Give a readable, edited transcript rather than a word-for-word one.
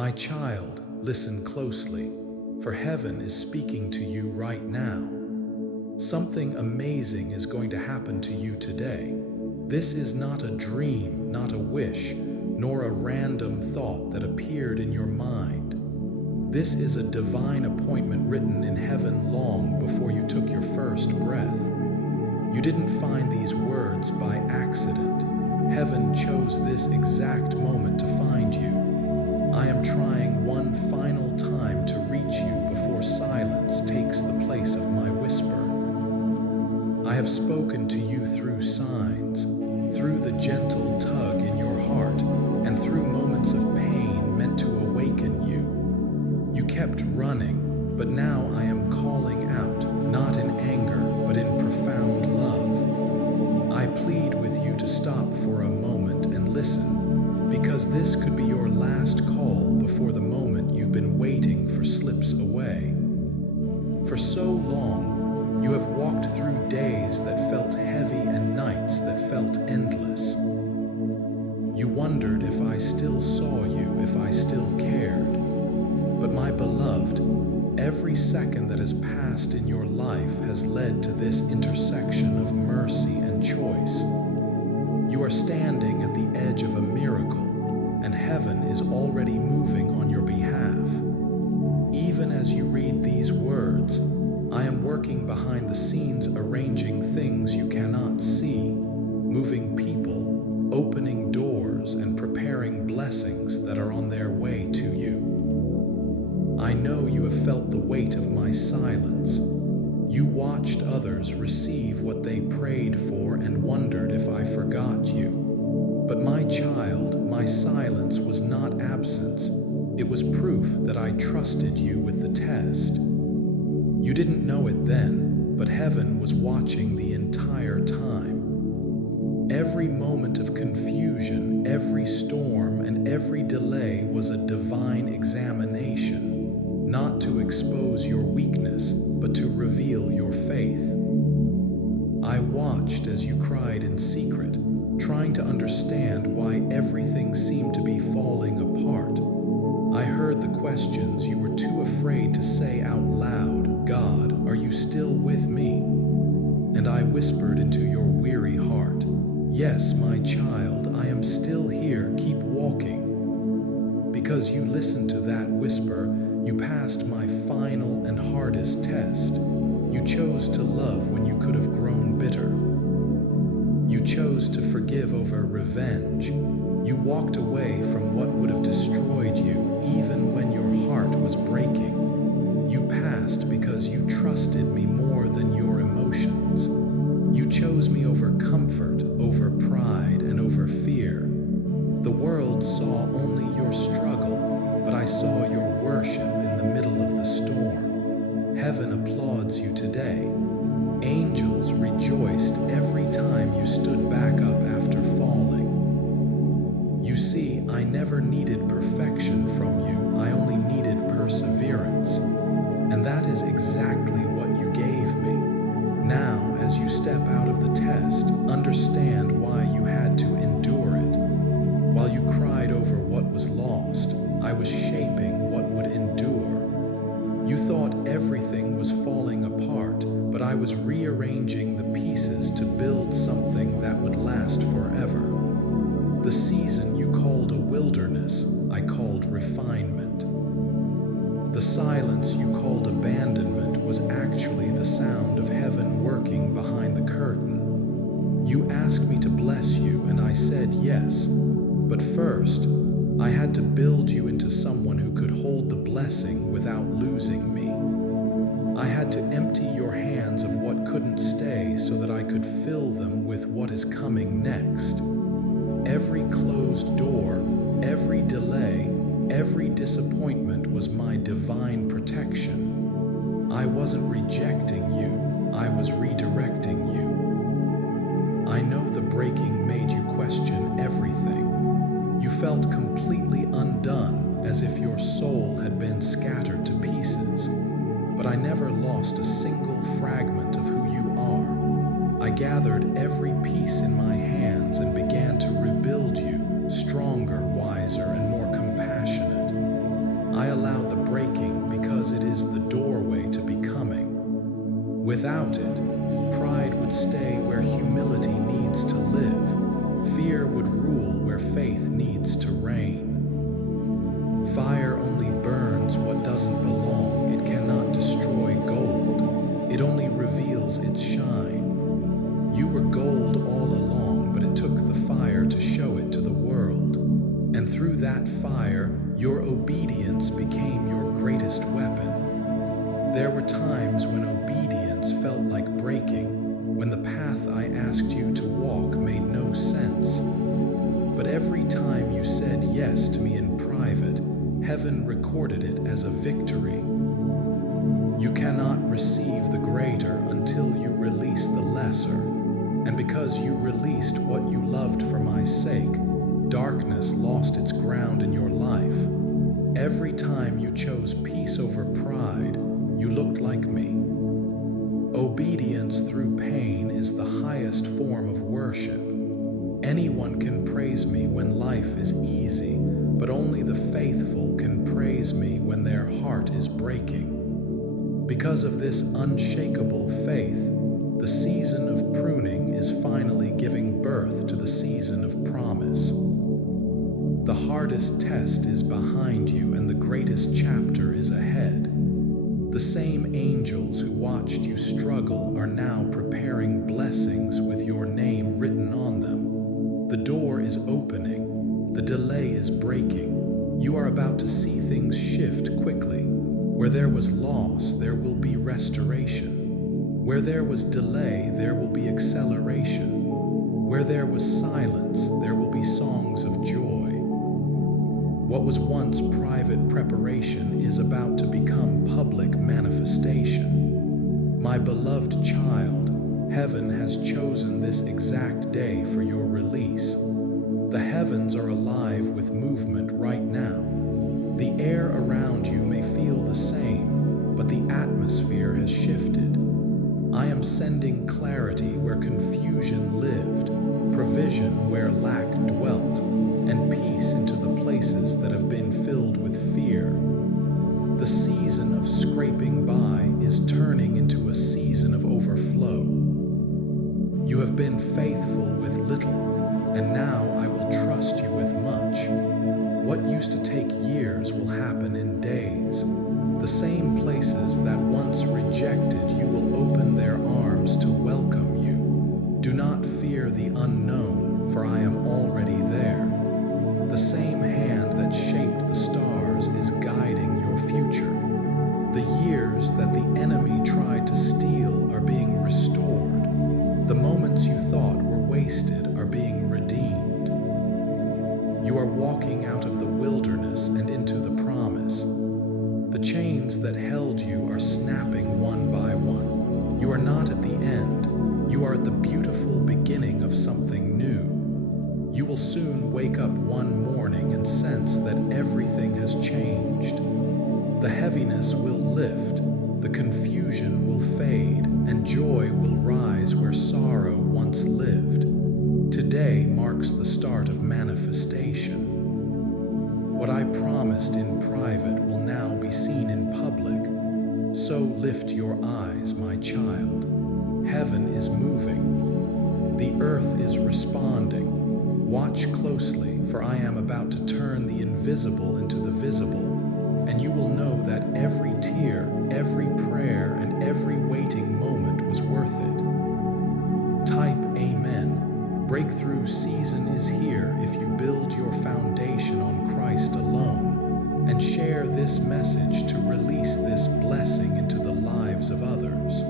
My child, listen closely, for heaven is speaking to you right now. Something amazing is going to happen to you today. This is not a dream, not a wish, nor a random thought that appeared in your mind. This is a divine appointment written in heaven long before you took your first breath. You didn't find these words by accident. Heaven chose this exact moment to find you. I am trying one final time to reach you before silence takes the place of my whisper. I have spoken to you through signs, through the gentle tug in your heart, and through moments of pain meant to awaken you. You kept running, but now I am calling out, not in anger, but in profound love. I plead with you to stop for a moment and listen, because this could be your last call before the moment you've been waiting for slips away. For so long, you have walked through days that felt heavy and nights that felt endless. You wondered if I still saw you, if I still cared. But my beloved, every second that has passed in your life has led to this intersection of mercy and choice. You are standing at the edge of a miracle, and heaven is already moving on your behalf. Even as you read these words, I am working behind the scenes, arranging things you cannot see, moving people, opening doors, and preparing blessings that are on their way to you. I know you have felt the weight of my silence. You watched others receive what they prayed for and wondered if I forgot you. But my child, my silence was not absence. It was proof that I trusted you with the test. You didn't know it then, but heaven was watching the entire time. Every moment of confusion, every storm, and every delay was a divine examination, not to expose your weakness, but to reveal your faith. I watched as you cried in secret, trying to understand why everything seemed to be falling apart. I heard the questions you were too afraid to say out loud. God, are you still with me? And I whispered into your weary heart, yes, my child, I am still here, keep walking. Because you listened to that whisper, you passed my final and hardest test. You chose to love when you could have grown bitter. You chose to forgive over revenge. You walked away from what would have destroyed you, even when your heart was breaking. You passed because you trusted me more than your emotions. You chose me over comfort, over pride, and over fear. The world saw only your struggle, but I saw your worship in the middle of the storm. Heaven applauds you today. Angels rejoiced every time you stood back up after falling. You see, I never needed perfection from you, I only needed perseverance. And that is exactly what you gave me. Now, as you step out of the test, understand why you had to endure it. While you cried over what was lost, I was shaping what would endure. You thought everything was falling apart, but I was rearranging the pieces to build something that would last forever. The season you called a wilderness, I called refinement. The silence you called abandonment was actually the sound of heaven working behind the curtain. You asked me to bless you, and I said yes. But first, I had to build you into someone who could hold the blessing without losing me. I had to empty your hands of what couldn't stay so that I could fill them with what is coming next. Every closed door, every delay, every disappointment was my divine protection. I wasn't rejecting you, I was redirecting you. I know the breaking made you question everything. You felt completely undone, as if your soul had been scattered to pieces. But I never lost a single fragment of who you are. I gathered every piece in my hands and began to rebuild you, stronger, wiser, and more compassionate. Without it, pride would stay where humility needs to live. Fear would rule where faith needs to reign. Fire only burns what doesn't belong. It cannot destroy gold. It only reveals its shine. You were gold all along, but it took the fire to show it to the world. And through that fire, your obedience became your greatest weapon. There were times when obedience felt like breaking, when the path I asked you to walk made no sense. But every time you said yes to me in private, heaven recorded it as a victory. You cannot receive the greater until you release the lesser. And because you released what you loved for my sake, darkness lost its ground in your life. Every time you chose peace over pride, you looked like me. Obedience through pain is the highest form of worship. Anyone can praise me when life is easy, but only the faithful can praise me when their heart is breaking. Because of this unshakable faith, the season of pruning is finally giving birth to the season of promise. The hardest test is behind you and the greatest chapter is ahead. The same angels who watched you struggle are now preparing blessings with your name written on them. The door is opening. The delay is breaking. You are about to see things shift quickly. Where there was loss, there will be restoration. Where there was delay, there will be acceleration. Where there was silence, there will be songs of joy. What was once private preparation is about to become public manifestation. My beloved child, heaven has chosen this exact day for your release. The heavens are alive with movement right now. The air around you may feel the same, but the atmosphere has shifted. I am sending clarity where confusion lived, provision where lack dwelt, and peace into the places that have been filled with fear. The season of scraping by is turning into a season of overflow. You have been faithful with little, and now I will trust you with much. What used to take years will happen in days. The same places that once rejected you will open their arms to welcome you. Do not fear the unknown, for I am already there. The same hand that shaped the stars is guiding your future. The years that the enemy tried to steal are being restored. The moments you thought were wasted are being redeemed. You are walking out of the wilderness and into the promise. The chains that held you are snapping one by one. You are not at the end. You are at the beautiful beginning of something new. You will soon wake up one morning and sense that everything has changed. The heaviness will lift, the confusion will fade, and joy will rise where sorrow once lived. Today marks the start of manifestation. What I promised in private will now be seen in public. So lift your eyes, my child. Heaven is moving. The earth is responding. Watch closely, for I am about to turn the invisible into the visible, and you will know that every tear, every prayer, and every waiting moment was worth it. Type Amen. Breakthrough season is here if you build your foundation on Christ alone, and share this message to release this blessing into the lives of others.